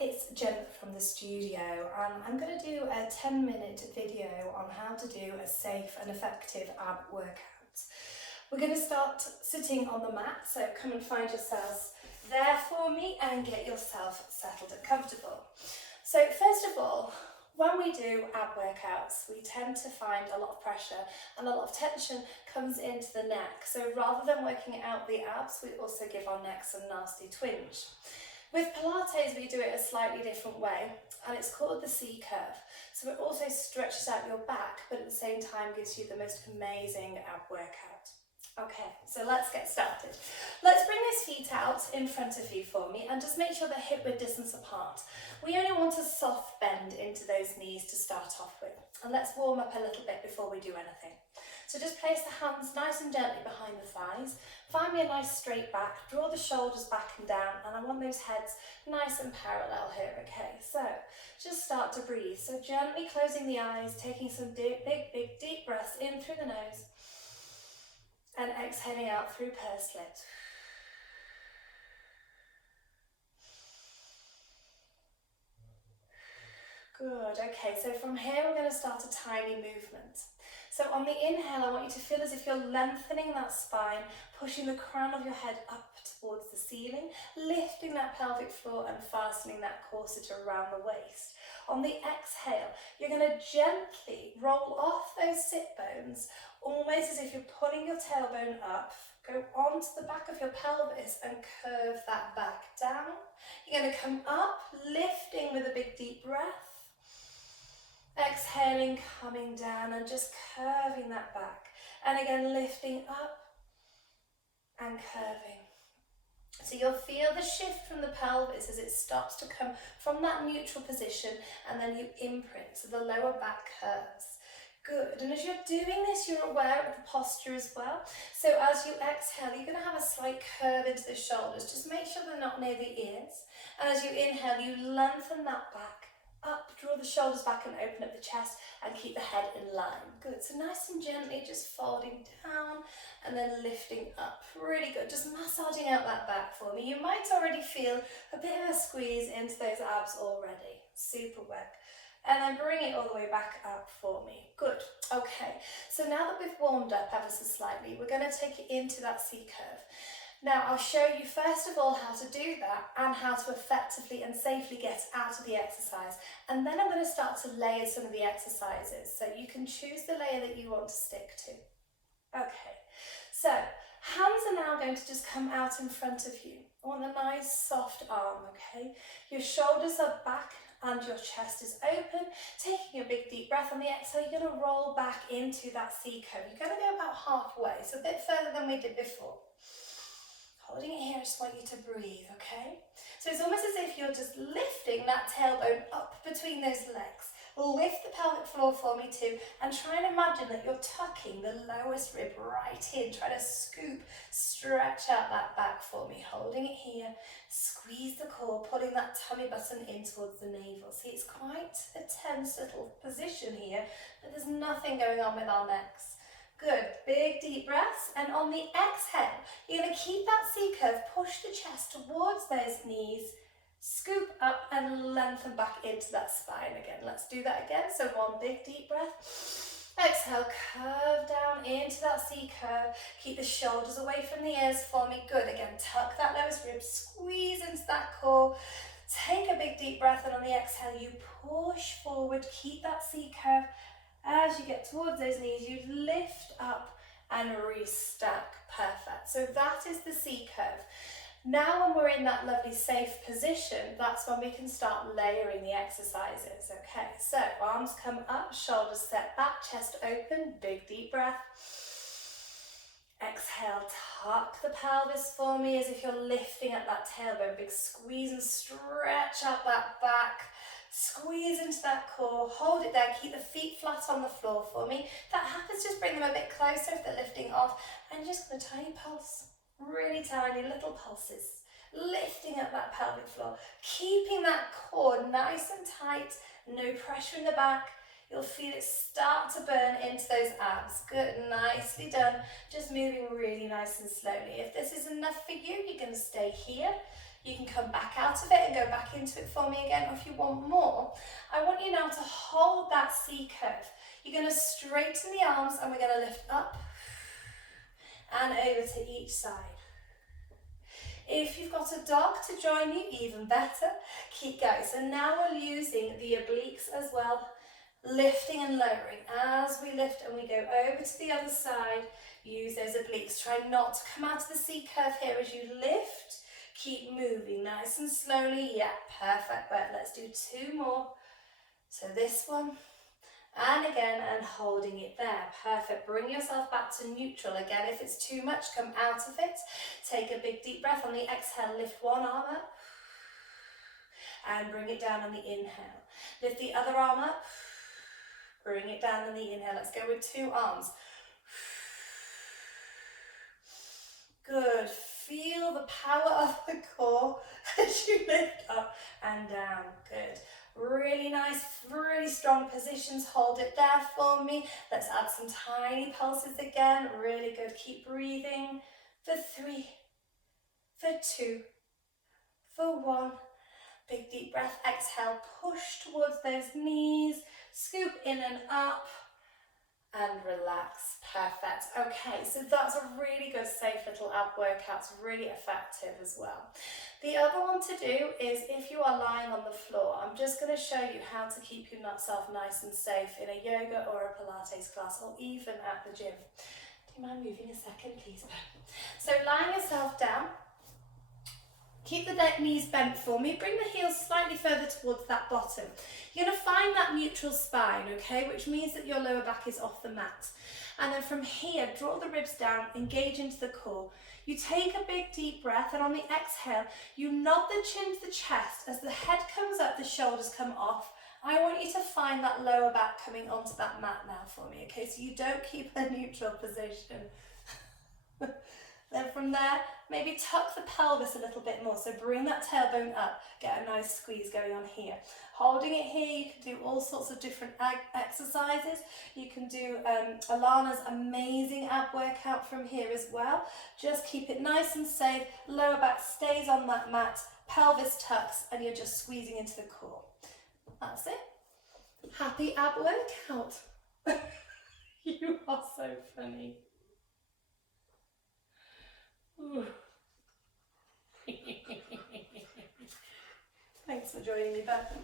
it's Jen from the studio, and I'm going to do a 10-minute video on how to do a safe and effective ab workout. We're going to start sitting on the mat, so come and find yourselves there for me and get yourself settled and comfortable. So first of all, when we do ab workouts, we tend to find a lot of pressure and a lot of tension comes into the neck. So rather than working out the abs, we also give our neck some nasty twinge. With Pilates, we do it a slightly different way, and it's called the C curve. So it also stretches out your back, but at the same time gives you the most amazing ab workout. Okay, so let's get started. Let's bring those feet out in front of you for me and just make sure they're hip width distance apart. We only want a soft bend into those knees to start off with. And let's warm up a little bit before we do anything. So just place the hands nice and gently behind the thighs. Find me a nice straight back, draw the shoulders back and down, and I want those heads nice and parallel here, okay? So just start to breathe. So gently closing the eyes, taking some big deep breaths in through the nose and exhaling out through pursed lips. Good, okay, so from here we're going to start a tiny movement. So on the inhale, I want you to feel as if you're lengthening that spine, pushing the crown of your head up towards the ceiling, lifting that pelvic floor and fastening that corset around the waist. On the exhale, you're going to gently roll off those sit bones, almost as if you're pulling your tailbone up. Go onto the back of your pelvis and curve that back down. You're going to come up, lifting with a big deep breath. Exhaling, coming down and just curving that back. And again, lifting up and curving. So you'll feel the shift from the pelvis as it starts to come from that neutral position and then you imprint, so the lower back curves. Good, and as you're doing this, you're aware of the posture as well. So as you exhale, you're going to have a slight curve into the shoulders. Just make sure they're not near the ears. And as you inhale, you lengthen that back up, draw the shoulders back and open up the chest and keep the head in line. Good, so nice and gently just folding down and then lifting up. Really good, just massaging out that back for me. You might already feel a bit of a squeeze into those abs already. Super work. And then bring it all the way back up for me. Good, okay. So now that we've warmed up ever so slightly, we're going to take it into that C curve. Now I'll show you first of all how to do that and how to effectively and safely get out of the exercise. And then I'm going to start to layer some of the exercises. So you can choose the layer that you want to stick to. Okay, so hands are now going to just come out in front of you. I want a nice soft arm, okay? Your shoulders are back and your chest is open. Taking a big deep breath on the exhale, you're going to roll back into that C curve. You're going to go about halfway, so a bit further than we did before. Holding it here, I just want you to breathe, okay? So it's almost as if you're just lifting that tailbone up between those legs. Lift the pelvic floor for me too, and try and imagine that you're tucking the lowest rib right in. Try to scoop, stretch out that back for me. Holding it here, squeeze the core, pulling that tummy button in towards the navel. See, it's quite a tense little position here, but there's nothing going on with our necks. Good, big deep breaths, and on the exhale, you're going to keep that C curve, push the chest towards those knees, scoop up and lengthen back into that spine again. Let's do that again, so one big deep breath, exhale, curve down into that C curve, keep the shoulders away from the ears for me. Good, again, tuck that lowest rib, squeeze into that core, take a big deep breath, and on the exhale, you push forward, keep that C curve. As you get towards those knees, you lift up and restack. Perfect. So that is the C curve. Now when we're in that lovely safe position, that's when we can start layering the exercises. Okay, so arms come up, shoulders set back, chest open, big deep breath. Exhale, tuck the pelvis for me as if you're lifting up that tailbone. Big squeeze and stretch out that back. Squeeze into that core, hold it there, keep the feet flat on the floor for me. If that happens, just bring them a bit closer if they're lifting off, and just going to tiny pulse, really tiny little pulses, lifting up that pelvic floor, keeping that core nice and tight, no pressure in the back. You'll feel it start to burn into those abs. Good, nicely done. Just moving really nice and slowly. If this is enough for you, you're going to stay here. You can come back out of it and go back into it for me again, or if you want more, I want you now to hold that C curve. You're going to straighten the arms and we're going to lift up and over to each side. If you've got a dog to join you, even better. Keep going. So now we're using the obliques as well, lifting and lowering. As we lift and we go over to the other side, use those obliques. Try not to come out of the C curve here as you lift. Keep moving nice and slowly. Yeah, perfect. But let's do 2 more. So this one. And again, and holding it there. Perfect. Bring yourself back to neutral. Again, if it's too much, come out of it. Take a big deep breath. On the exhale, lift one arm up. And bring it down on the inhale. Lift the other arm up. Bring it down on the inhale. Let's go with 2 arms. Good. Feel the power of the core as you lift up and down. Good. Really nice, really strong positions. Hold it there for me. Let's add some tiny pulses again. Really good. Keep breathing. For 3, for 2, for 1. Big deep breath. Exhale. Push towards those knees. Scoop in and up. And relax. Perfect. Okay, so that's a really good, safe little ab workout. It's really effective as well. The other one to do is if you are lying on the floor, I'm just going to show you how to keep yourself nice and safe in a yoga or a Pilates class or even at the gym. Do you mind moving a second, please? So lying yourself down, keep the knees bent for me. Bring the heels slightly further towards that bottom. You're going to find that neutral spine, okay, which means that your lower back is off the mat. And then from here, draw the ribs down, engage into the core. You take a big deep breath, and on the exhale, you nod the chin to the chest. As the head comes up, the shoulders come off. I want you to find that lower back coming onto that mat now for me, okay? So you don't keep a neutral position. Then from there, maybe tuck the pelvis a little bit more. So bring that tailbone up, get a nice squeeze going on here. Holding it here, you can do all sorts of different exercises. You can do Alana's amazing ab workout from here as well. Just keep it nice and safe. Lower back stays on that mat, pelvis tucks, and you're just squeezing into the core. That's it. Happy ab workout. You are so funny. Thanks for joining me, Beth.